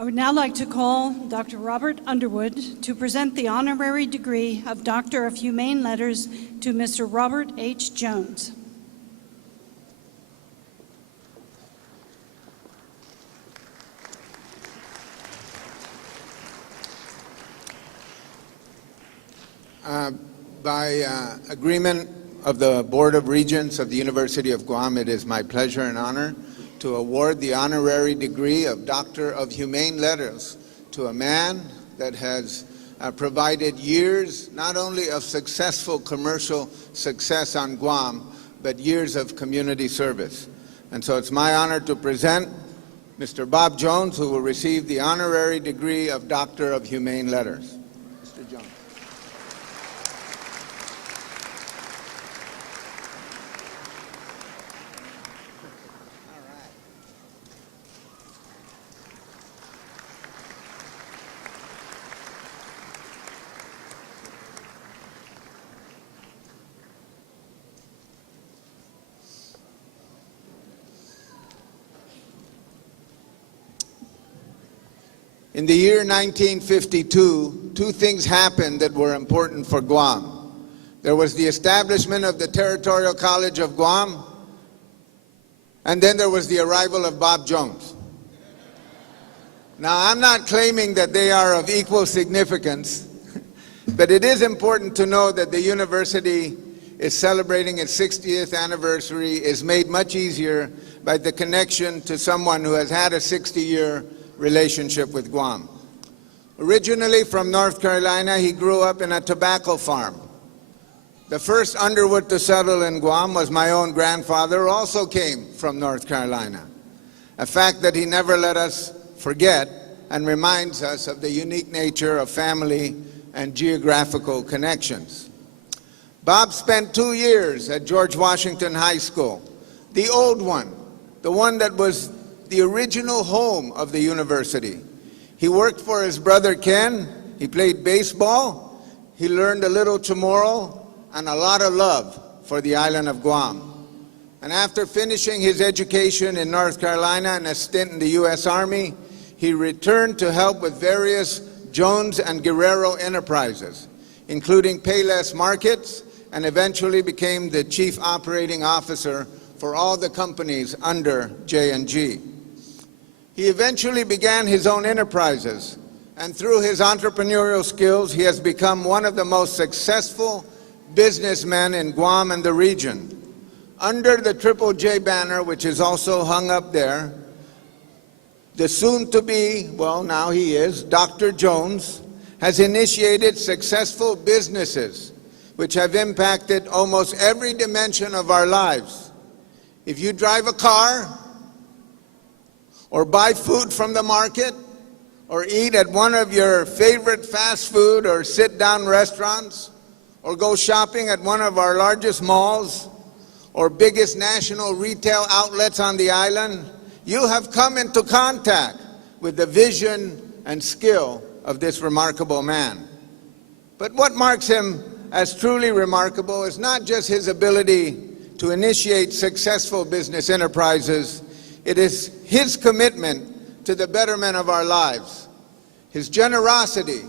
I would now like to call Dr. Robert Underwood to present the honorary degree of Doctor of Humane Letters to Mr. Robert H. Jones. By agreement of the Board of Regents of the University of Guam, it is my pleasure and honor to award the honorary degree of Doctor of Humane Letters to a man that has provided years not only of successful commercial success on Guam, but years of community service. And so it's my honor to present Mr. Bob Jones, who will receive the honorary degree of Doctor of Humane Letters. Mr. Jones. In the year 1952, two things happened that were important for Guam. There was the establishment of the Territorial College of Guam, and then there was the arrival of Bob Jones. Now, I'm not claiming that they are of equal significance, but it is important to know that the university is celebrating its 60th anniversary is made much easier by the connection to someone who has had a 60-year relationship with Guam. Originally from North Carolina, he grew up in a tobacco farm. The first Underwood to settle in Guam was my own grandfather, who also came from North Carolina, a fact that he never let us forget and reminds us of the unique nature of family and geographical connections. Bob spent 2 years at George Washington High School, the old one, the one that was the original home of the university. He worked for his brother Ken, he played baseball, he learned a little Chamorro and a lot of love for the island of Guam. And after finishing his education in North Carolina and a stint in the U.S. Army, he returned to help with various Jones and Guerrero enterprises, including Payless Markets, and eventually became the chief operating officer for all the companies under J&G. He eventually began his own enterprises, and through his entrepreneurial skills, he has become one of the most successful businessmen in Guam and the region. Under the Triple J banner, which is also hung up there, the soon-to-be, well, now he is, Dr. Jones, has initiated successful businesses which have impacted almost every dimension of our lives. If you drive a car, or buy food from the market, or eat at one of your favorite fast food or sit-down restaurants, or go shopping at one of our largest malls, or biggest national retail outlets on the island, you have come into contact with the vision and skill of this remarkable man. But what marks him as truly remarkable is not just his ability to initiate successful business enterprises, it is his commitment to the betterment of our lives, his generosity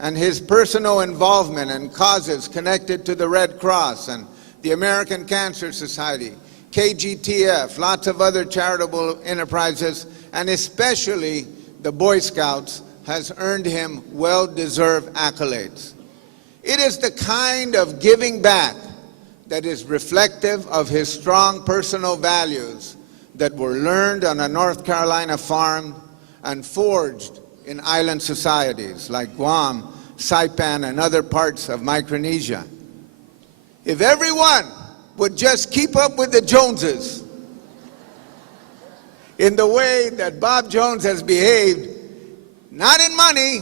and his personal involvement in causes connected to the Red Cross and the American Cancer Society, KGTF, lots of other charitable enterprises, and especially the Boy Scouts, has earned him well-deserved accolades. It is the kind of giving back that is reflective of his strong personal values that were learned on a North Carolina farm and forged in island societies like Guam, Saipan, and other parts of Micronesia. If everyone would just keep up with the Joneses in the way that Bob Jones has behaved, not in money,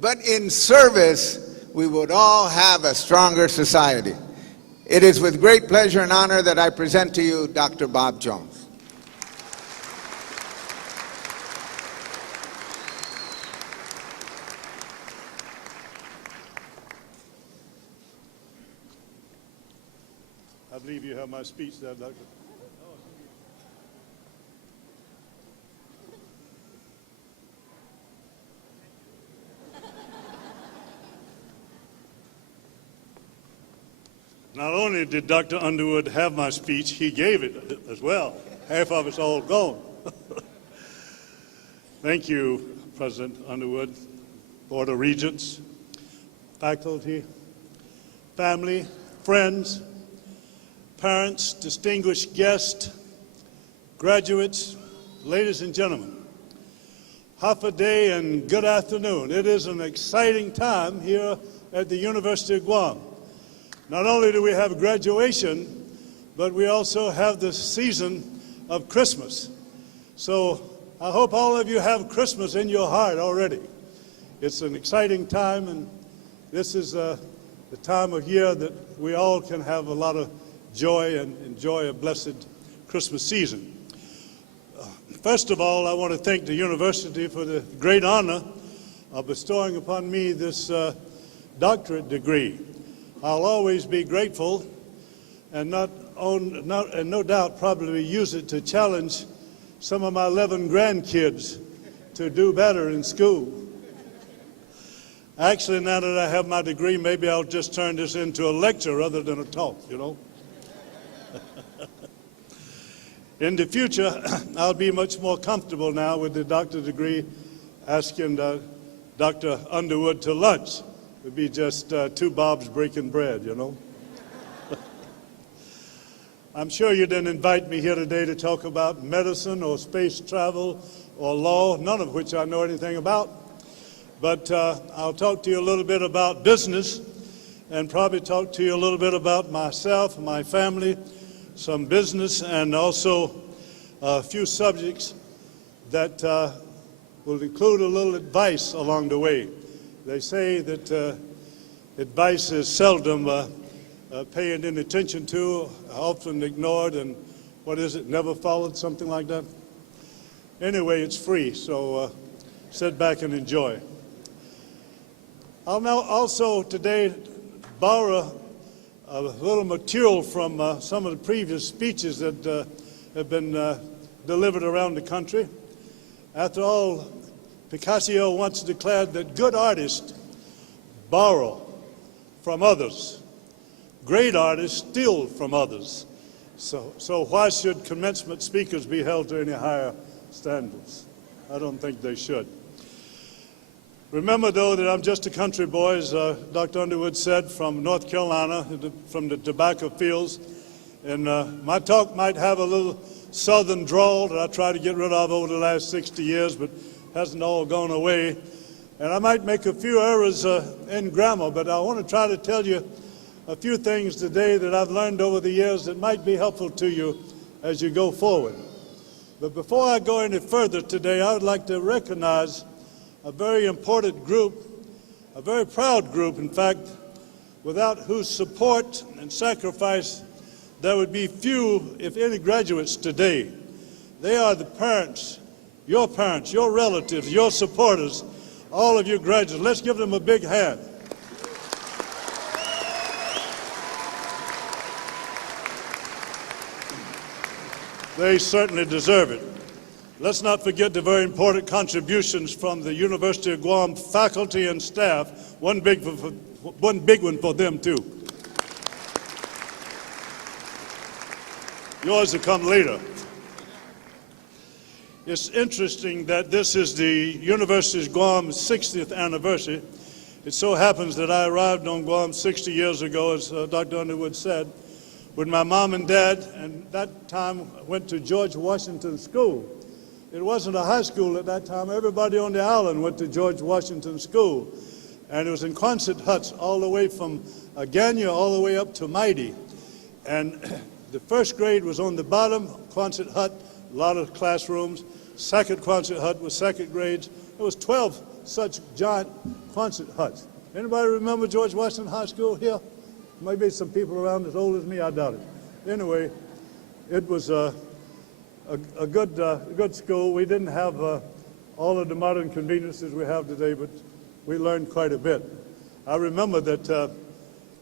but in service, we would all have a stronger society. It is with great pleasure and honor that I present to you Dr. Bob Jones. I believe you have my speech there, Doctor. Not only did Dr. Underwood have my speech, he gave it as well. Half of it's all gone. Thank you, President Underwood, Board of Regents, faculty, family, friends, parents, distinguished guests, graduates, ladies and gentlemen. Half a day and good afternoon. It is an exciting time here at the University of Guam. Not only do we have graduation, but we also have the season of Christmas. So I hope all of you have Christmas in your heart already. It's an exciting time, and this is the time of year that we all can have a lot of joy and enjoy a blessed Christmas season. First of all, I want to thank the university for the great honor of bestowing upon me this doctorate degree. I'll always be grateful, and no doubt probably use it to challenge some of my 11 grandkids to do better in school. Actually, now that I have my degree, maybe I'll just turn this into a lecture rather than a talk, you know. In the future, I'll be much more comfortable now with the doctorate degree asking Dr. Underwood to lunch. It would be just two Bobs breaking bread, you know. I'm sure you didn't invite me here today to talk about medicine or space travel or law, none of which I know anything about. But I'll talk to you a little bit about business and probably talk to you a little bit about myself, my family, some business, and also a few subjects that will include a little advice along the way. They say that advice is seldom paying any attention to, often ignored, and what is it, never followed, something like that? Anyway, it's free, so sit back and enjoy. I'll now also today borrow a little material from some of the previous speeches that have been delivered around the country. After all, Picasso once declared that good artists borrow from others. Great artists steal from others. So why should commencement speakers be held to any higher standards? I don't think they should. Remember, though, that I'm just a country boy, as Dr. Underwood said, from North Carolina, from the tobacco fields. And my talk might have a little southern drawl that I tried to get rid of over the last 60 years, but hasn't all gone away. And I might make a few errors in grammar, but I want to try to tell you a few things today that I've learned over the years that might be helpful to you as you go forward. But before I go any further today, I would like to recognize a very important group, a very proud group, in fact, without whose support and sacrifice there would be few, if any, graduates today. They are the parents, your relatives, your supporters, all of you graduates. Let's give them a big hand. They certainly deserve it. Let's not forget the very important contributions from the University of Guam faculty and staff. One big one for them, too. Yours will come later. It's interesting that this is the University of Guam's 60th anniversary. It so happens that I arrived on Guam 60 years ago, as Dr. Underwood said, with my mom and dad, and that time went to George Washington School. It wasn't a high school at that time. Everybody on the island went to George Washington School. And it was in Quonset huts all the way from Aganya all the way up to Mighty. And the first grade was on the bottom Quonset hut, a lot of classrooms. Second Quonset hut was second grades. There was 12 such giant Quonset huts. Anybody remember George Washington High School here? Maybe some people around as old as me, I doubt it. Anyway, it was a good school. We didn't have all of the modern conveniences we have today, but we learned quite a bit. I remember that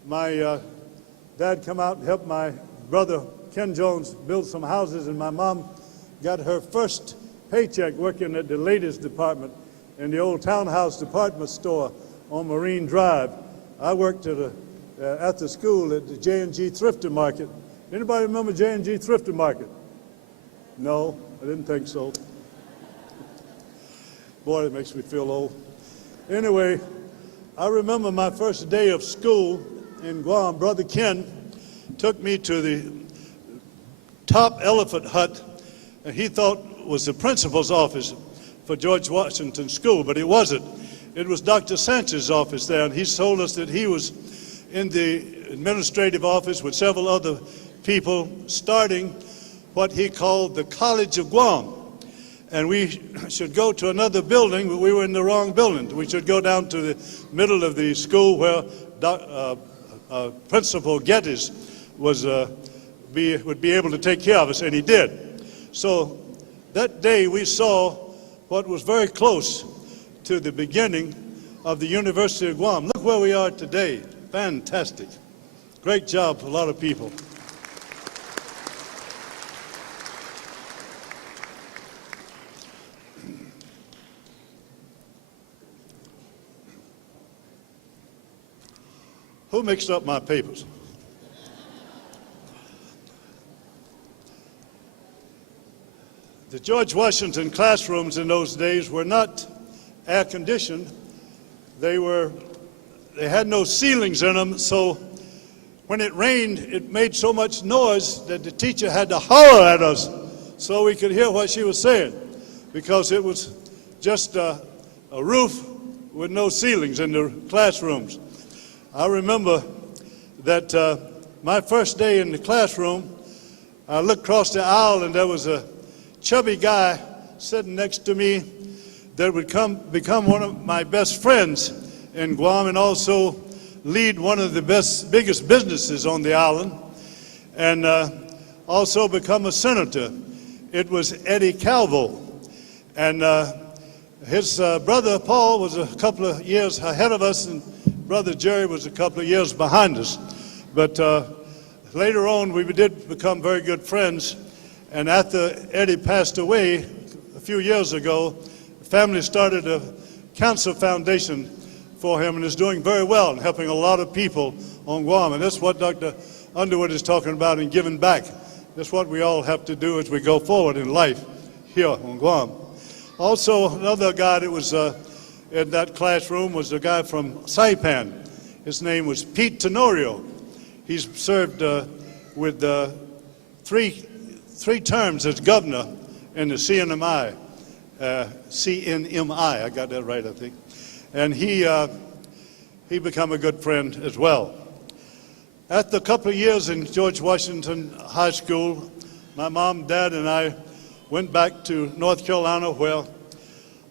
my dad come out and helped my brother H.Jones build some houses, and my mom got her first paycheck working at the ladies department in the old townhouse department store on Marine Drive. I worked at at the school at the J&G Thrifty Market. Anybody remember J&G Thrifty Market? No, I didn't think so. Boy, that makes me feel old. Anyway, I remember my first day of school in Guam. Brother Ken took me to the top elephant hut, and he thought was the principal's office for George Washington School, but it wasn't. It was Dr. Sanchez's office there, and he told us that he was in the administrative office with several other people starting what he called the College of Guam. And we should go to another building, but we were in the wrong building. We should go down to the middle of the school where Principal Geddes would be able to take care of us, and he did. So that day we saw what was very close to the beginning of the University of Guam. Look where we are today. Fantastic. Great job for a lot of people. Who mixed up my papers? The George Washington classrooms in those days were not air conditioned. They had no ceilings in them, so when it rained, it made so much noise that the teacher had to holler at us so we could hear what she was saying, because it was just a roof with no ceilings in the classrooms. I remember that my first day in the classroom, I looked across the aisle and there was a chubby guy sitting next to me that would become one of my best friends in Guam and also lead one of the biggest businesses on the island, and also become a senator. It was Eddie Calvo. And his brother Paul was a couple of years ahead of us, and Brother Jerry was a couple of years behind us. But later on, we did become very good friends. And after Eddie passed away a few years ago, the family started a cancer foundation for him, and is doing very well and helping a lot of people on Guam. And that's what Dr. Underwood is talking about in giving back. That's what we all have to do as we go forward in life here on Guam. Also, another guy that was in that classroom was a guy from Saipan. His name was Pete Tenorio. He's served with three terms as governor in the CNMI. CNMI, I got that right, I think. And he became a good friend as well. After a couple of years in George Washington High School, my mom, dad, and I went back to North Carolina, where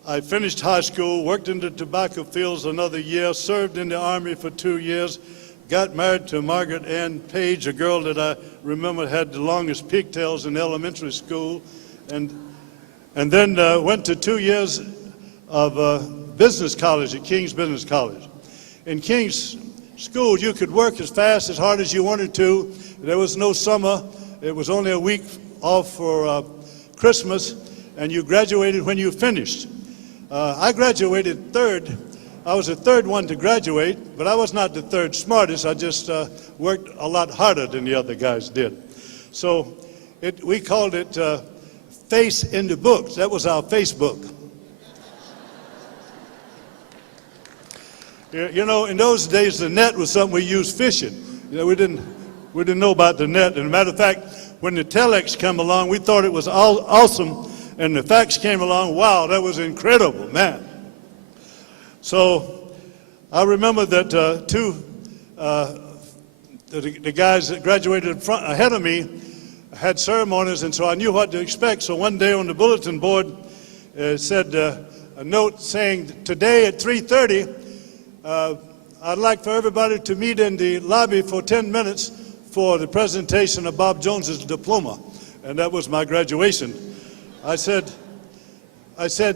I finished high school, worked in the tobacco fields another year, served in the Army for 2 years, got married to Margaret Ann Page, a girl that I remember had the longest pigtails in elementary school, and then went to 2 years of business college at King's Business College. In King's School, you could work as fast, as hard as you wanted to. There was no summer. It was only a week off for Christmas, and you graduated when you finished. I graduated third. I was the third one to graduate, but I was not the third smartest. I just worked a lot harder than the other guys did. So we called it Face in the Books. That was our Facebook. You know, in those days, the net was something we used fishing. You know, we didn't know about the net. And as a matter of fact, when the telex came along, we thought it was awesome. And the fax came along, wow, that was incredible, man. So I remember that the guys that graduated ahead of me had ceremonies, and so I knew what to expect. So one day on the bulletin board, it said a note saying, today at 3:30, I'd like for everybody to meet in the lobby for 10 minutes for the presentation of Bob Jones's diploma. And that was my graduation. I said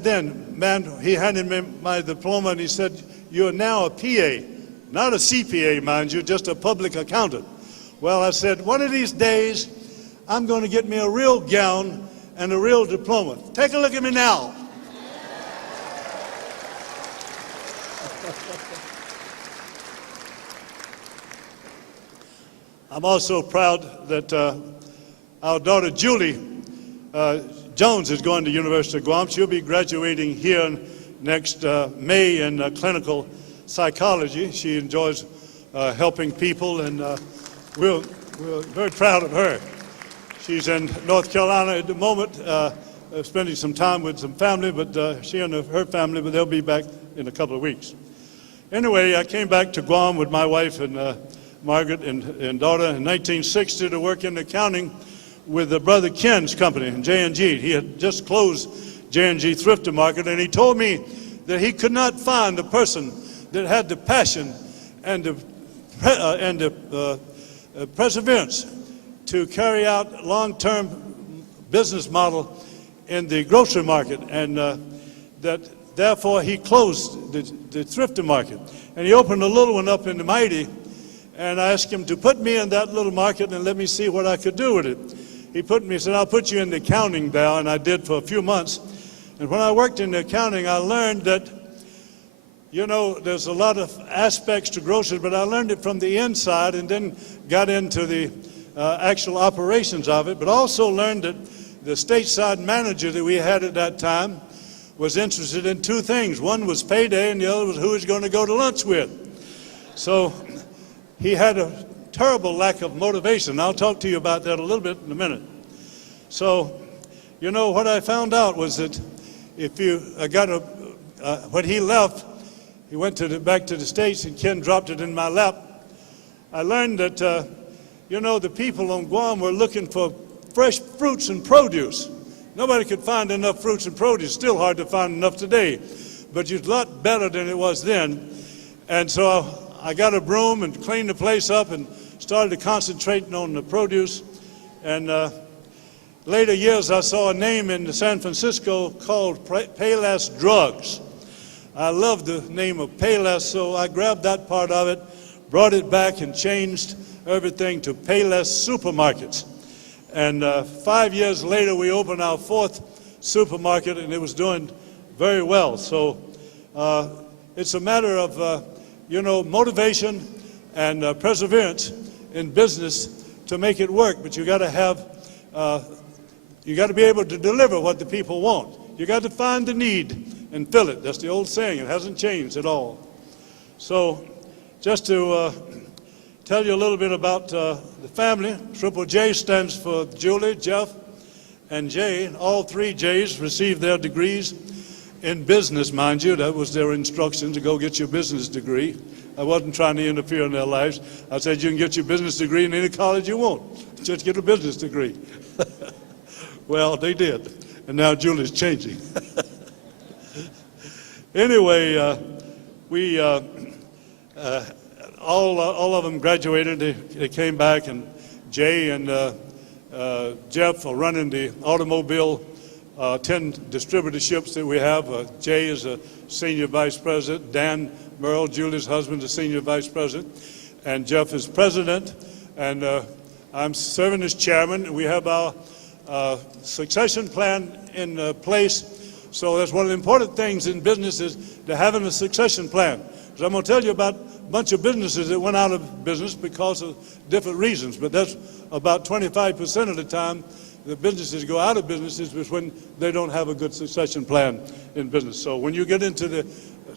then, man, he handed me my diploma and he said, you're now a PA, not a CPA, mind you, just a public accountant. Well, I said, one of these days, I'm going to get me a real gown and a real diploma. Take a look at me now. I'm also proud that our daughter Julie Jones is going to University of Guam. She'll be graduating here next May in clinical psychology. She enjoys helping people, and we're very proud of her. She's in North Carolina at the moment, spending some time with some family, but she and her family, but they'll be back in a couple of weeks. Anyway, I came back to Guam with my wife and Margaret and daughter in 1960 to work in accounting with the Brother Ken's company, J&G. He had just closed J&G Thrifty Market, and he told me that he could not find a person that had the passion and the perseverance to carry out long-term business model in the grocery market, and that therefore he closed the thrifty market, and he opened a little one up in the Mighty, and I asked him to put me in that little market and let me see what I could do with it. He said, I'll put you in the accounting now, and I did for a few months. And when I worked in the accounting, I learned that, you know, there's a lot of aspects to groceries, but I learned it from the inside and then got into the actual operations of it, but also learned that the stateside manager that we had at that time was interested in two things. One was payday, and the other was who he was going to go to lunch with. So he had a terrible lack of motivation. I'll talk to you about that a little bit in a minute. So, you know, what I found out was that if you when he left, he went back to the States, and Ken dropped it in my lap. I learned that, you know, the people on Guam were looking for fresh fruits and produce. Nobody could find enough fruits and produce. Still hard to find enough today, but it's a lot better than it was then. And so I got a broom and cleaned the place up and started concentrating on the produce. And later years, I saw a name in San Francisco called Payless Drugs. I loved the name of Payless, so I grabbed that part of it, brought it back, and changed everything to Payless Supermarkets. And 5 years later, we opened our fourth supermarket, and it was doing very well. So it's a matter of, you know, motivation and perseverance in business to make it work. But you got to have, you got to be able to deliver what the people want. You got to find the need and fill it. That's the old saying. It hasn't changed at all. So just to tell you a little bit about the family, Triple J stands for Julie, Jeff, and Jay. All three J's received their degrees in business, mind you. That was their instruction, to go get your business degree. I wasn't trying to interfere in their lives. I said, you can get your business degree in any college you want. Just get a business degree. Well, they did. And now Julie's changing. Anyway, all of them graduated. They came back, and Jay and Jeff are running the automobile 10 distributorships that we have. Jay is a senior vice president. Dan Merle, Julie's husband, is a senior vice president. And Jeff is president. And I'm serving as chairman. We have our succession plan in place. So that's one of the important things in business, is to having a succession plan. So I'm going to tell you about a bunch of businesses that went out of business because of different reasons. But that's about 25% of the time the businesses go out of businesses is when they don't have a good succession plan in business. So when you get into the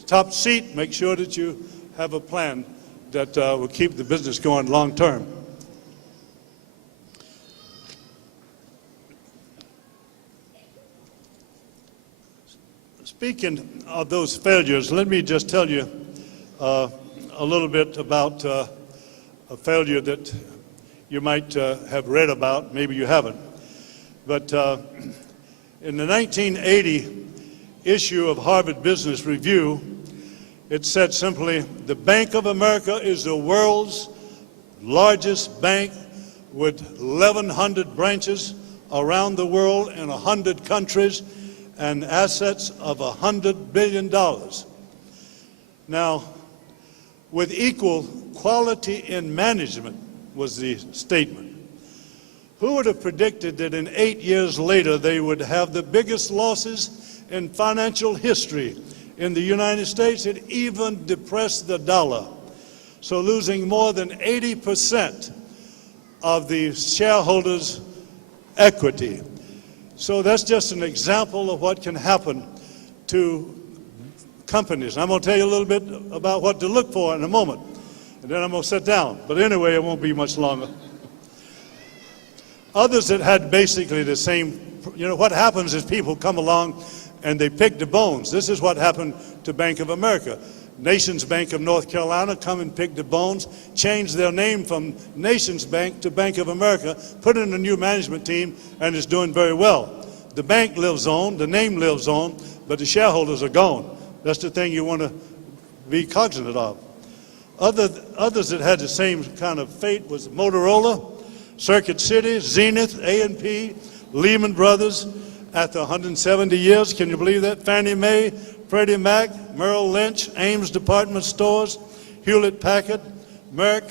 top seat, make sure that you have a plan that will keep the business going long term. Speaking of those failures, let me just tell you a little bit about a failure that you might have read about. Maybe you haven't. But in the 1980 issue of Harvard Business Review, it said simply, the Bank of America is the world's largest bank with 1,100 branches around the world in 100 countries and assets of $100 billion. Now, with equal quality in management was the statement. Who would have predicted that in 8 years later they would have the biggest losses in financial history in the United States? It even depressed the dollar. So losing more than 80% of the shareholders' equity. So that's just an example of what can happen to companies. I'm going to tell you a little bit about what to look for in a moment, and then I'm going to sit down. But anyway, it won't be much longer. Others that had basically the same, what happens is people come along and they pick the bones. This is what happened to Bank of America. Nations Bank of North Carolina come and pick the bones, change their name from Nations Bank to Bank of America, put in a new management team, and it's doing very well. The bank lives on, the name lives on, but the shareholders are gone. That's the thing you want to be cognizant of. Others that had the same kind of fate was Motorola, Circuit City, Zenith, A&P, Lehman Brothers. After 170 years, can you believe that? Fannie Mae, Freddie Mac, Merrill Lynch, Ames Department Stores, Hewlett-Packard, Merck,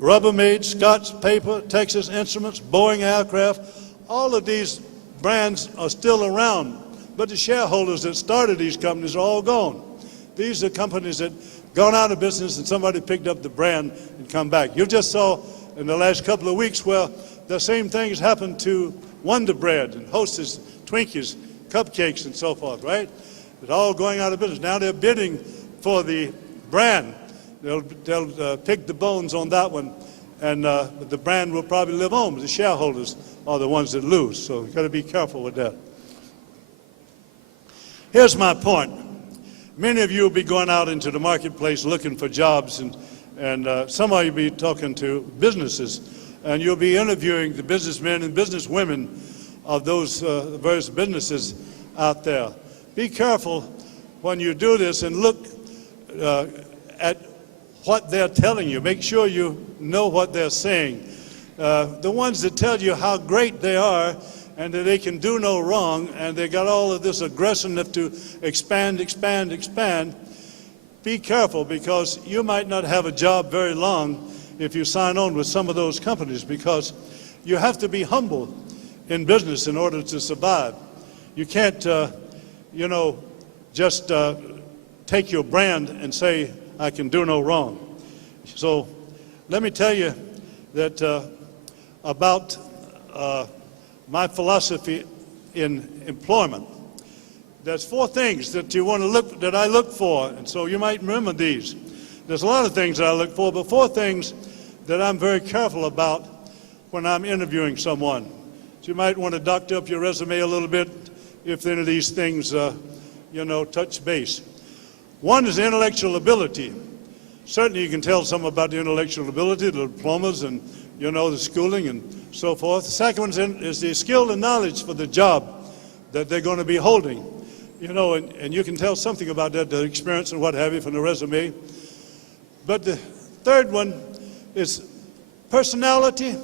Rubbermaid, Scotts Paper, Texas Instruments, Boeing Aircraft. All of these brands are still around, but the shareholders that started these companies are all gone. These are companies that gone out of business and somebody picked up the brand and come back. You just saw in the last couple of weeks where the same things happened to Wonder Bread and Hostess, Twinkies, cupcakes, and so forth, right? It's all going out of business. Now they're bidding for the brand. They'll pick the bones on that one, and the brand will probably live on, but the shareholders are the ones that lose. So you've got to be careful with that. Here's my point. Many of you will be going out into the marketplace looking for jobs, and some of you will be talking to businesses, and you'll be interviewing the businessmen and businesswomen of those various businesses out there. Be careful when you do this and look at what they're telling you. Make sure you know what they're saying. The ones that tell you how great they are and that they can do no wrong, and they got all of this aggressiveness to expand, expand, expand. Be careful, because you might not have a job very long if you sign on with some of those companies, because you have to be humble in business in order to survive. You can't, just take your brand and say, I can do no wrong. So let me tell you that about my philosophy in employment. There's 4 things that you want to look, that I look for, and so you might remember these. There's a lot of things that I look for, but 4 things that I'm very careful about when I'm interviewing someone. So you might want to doctor up your resume a little bit if any of these things, touch base. One is intellectual ability. Certainly you can tell some about the intellectual ability, the diplomas and, the schooling and so forth. The second one is the skill and knowledge for the job that they're going to be holding. And you can tell something about that, the experience and what have you from the resume. But the third one is personality,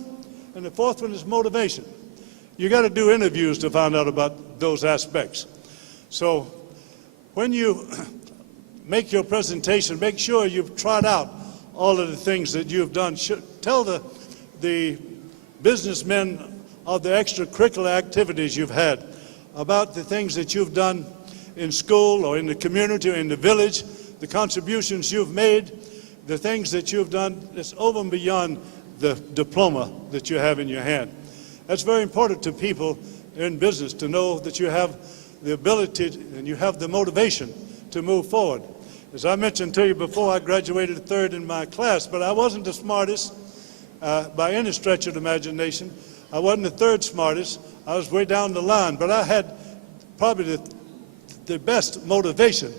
and the fourth one is motivation. You got to do interviews to find out about those aspects. So when you make your presentation, make sure you've tried out all of the things that you've done. Tell the businessmen of the extracurricular activities you've had, about the things that you've done in school or in the community or in the village, the contributions you've made, the things that you've done that's over and beyond the diploma that you have in your hand. That's very important to people in business, to know that you have the ability and you have the motivation to move forward. As I mentioned to you before, I graduated 3rd in my class, but I wasn't the smartest by any stretch of the imagination. I wasn't the 3rd smartest. I was way down the line, but I had probably the best motivation.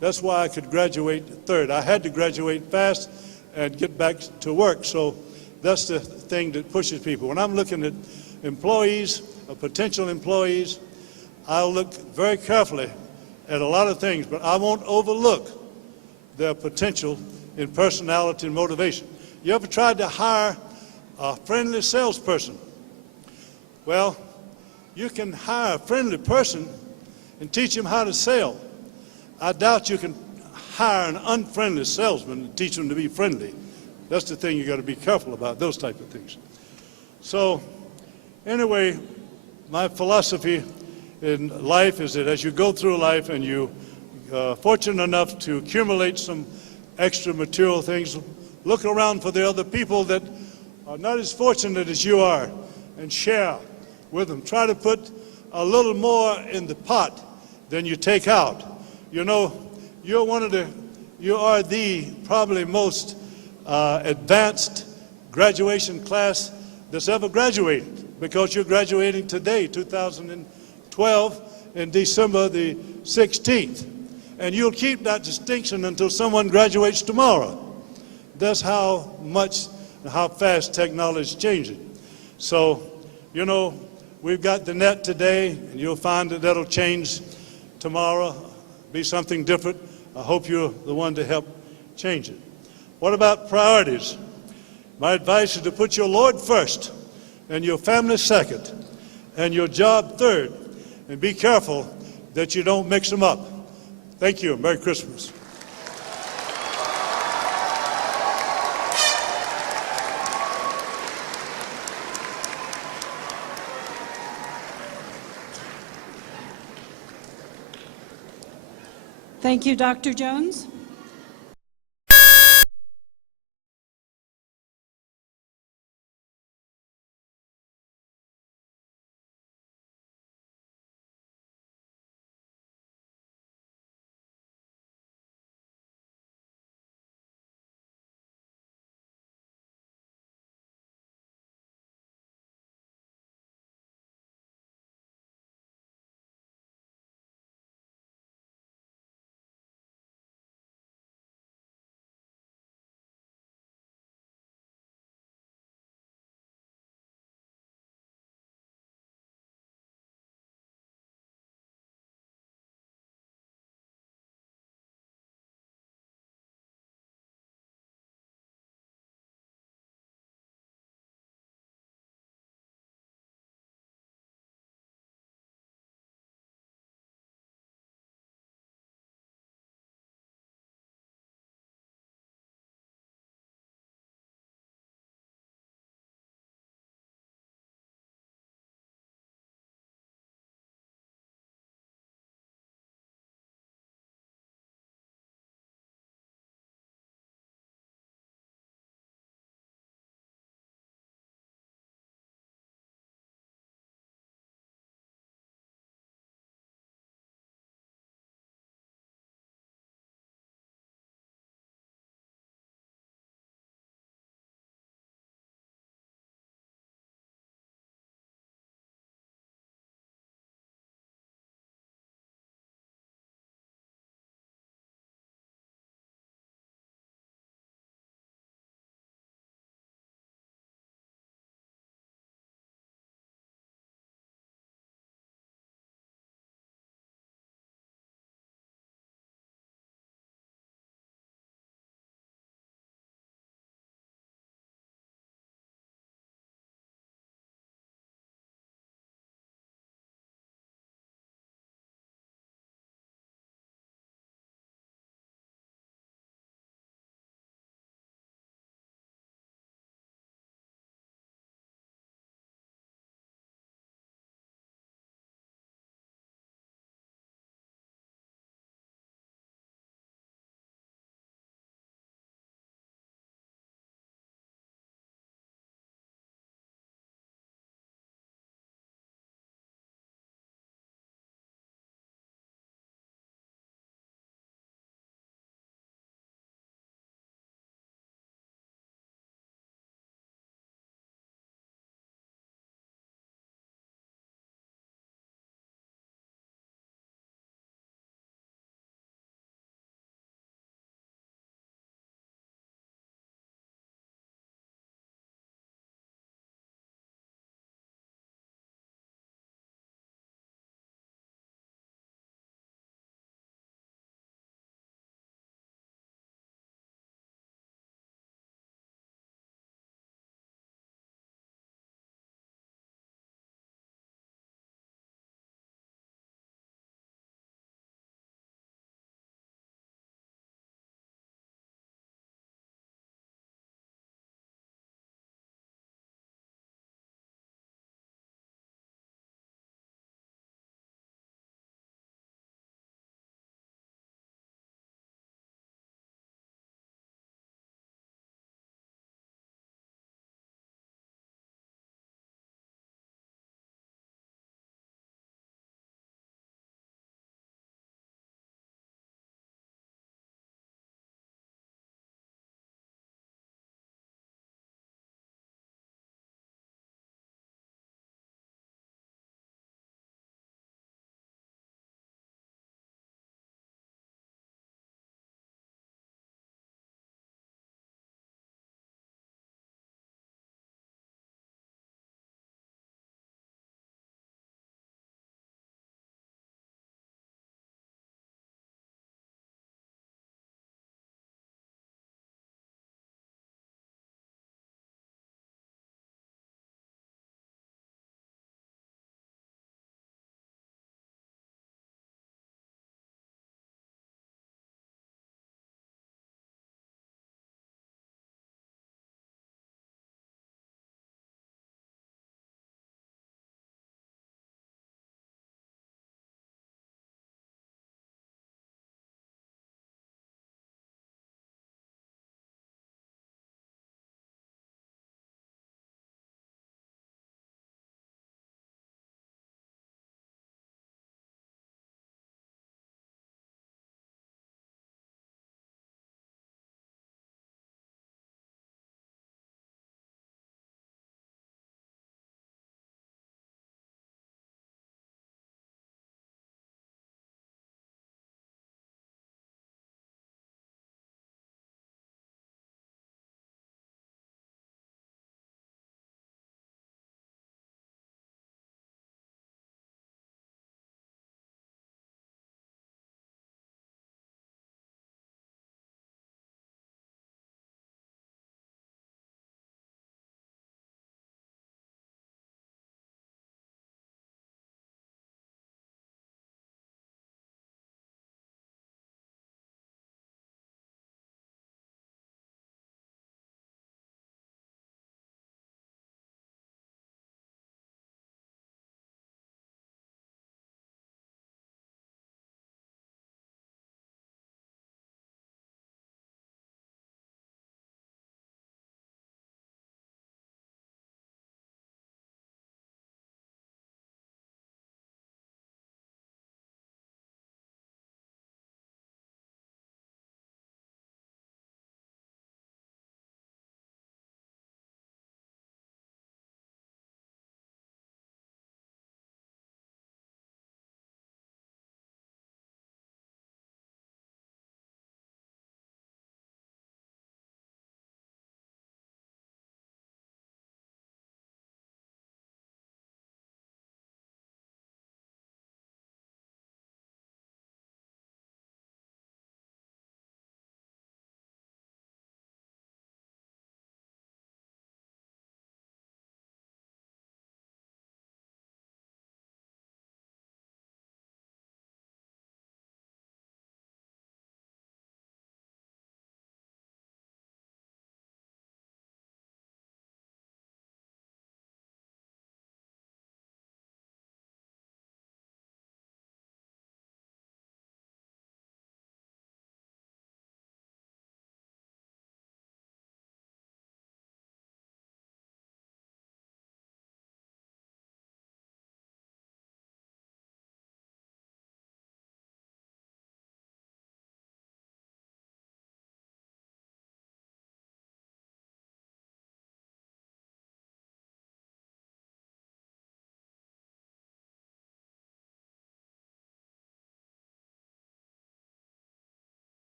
That's why I could graduate 3rd. I had to graduate fast and get back to work. So that's the thing that pushes people. When I'm looking at employees or potential employees, I'll look very carefully at a lot of things, but I won't overlook their potential in personality and motivation. You ever tried to hire a friendly salesperson? Well, you can hire a friendly person and teach him how to sell. I doubt you can hire an unfriendly salesman and teach him to be friendly. That's the thing you got to be careful about, those type of things. So anyway, my philosophy in life is that as you go through life and you fortunate enough to accumulate some extra material things, look around for the other people that are not as fortunate as you are, and share with them. Try to put a little more in the pot than you take out. You know, you are the probably most advanced graduation class that's ever graduated, because you're graduating today, 2012, in December the 16th. And you'll keep that distinction until someone graduates tomorrow. That's how fast technology is changing. So, you know, we've got the net today, and you'll find that that'll change tomorrow, be something different. I hope you're the one to help change it. What about priorities? My advice is to put your Lord first, and your family second, and your job third, and be careful that you don't mix them up. Thank you. Merry Christmas. Thank you, Dr. Jones.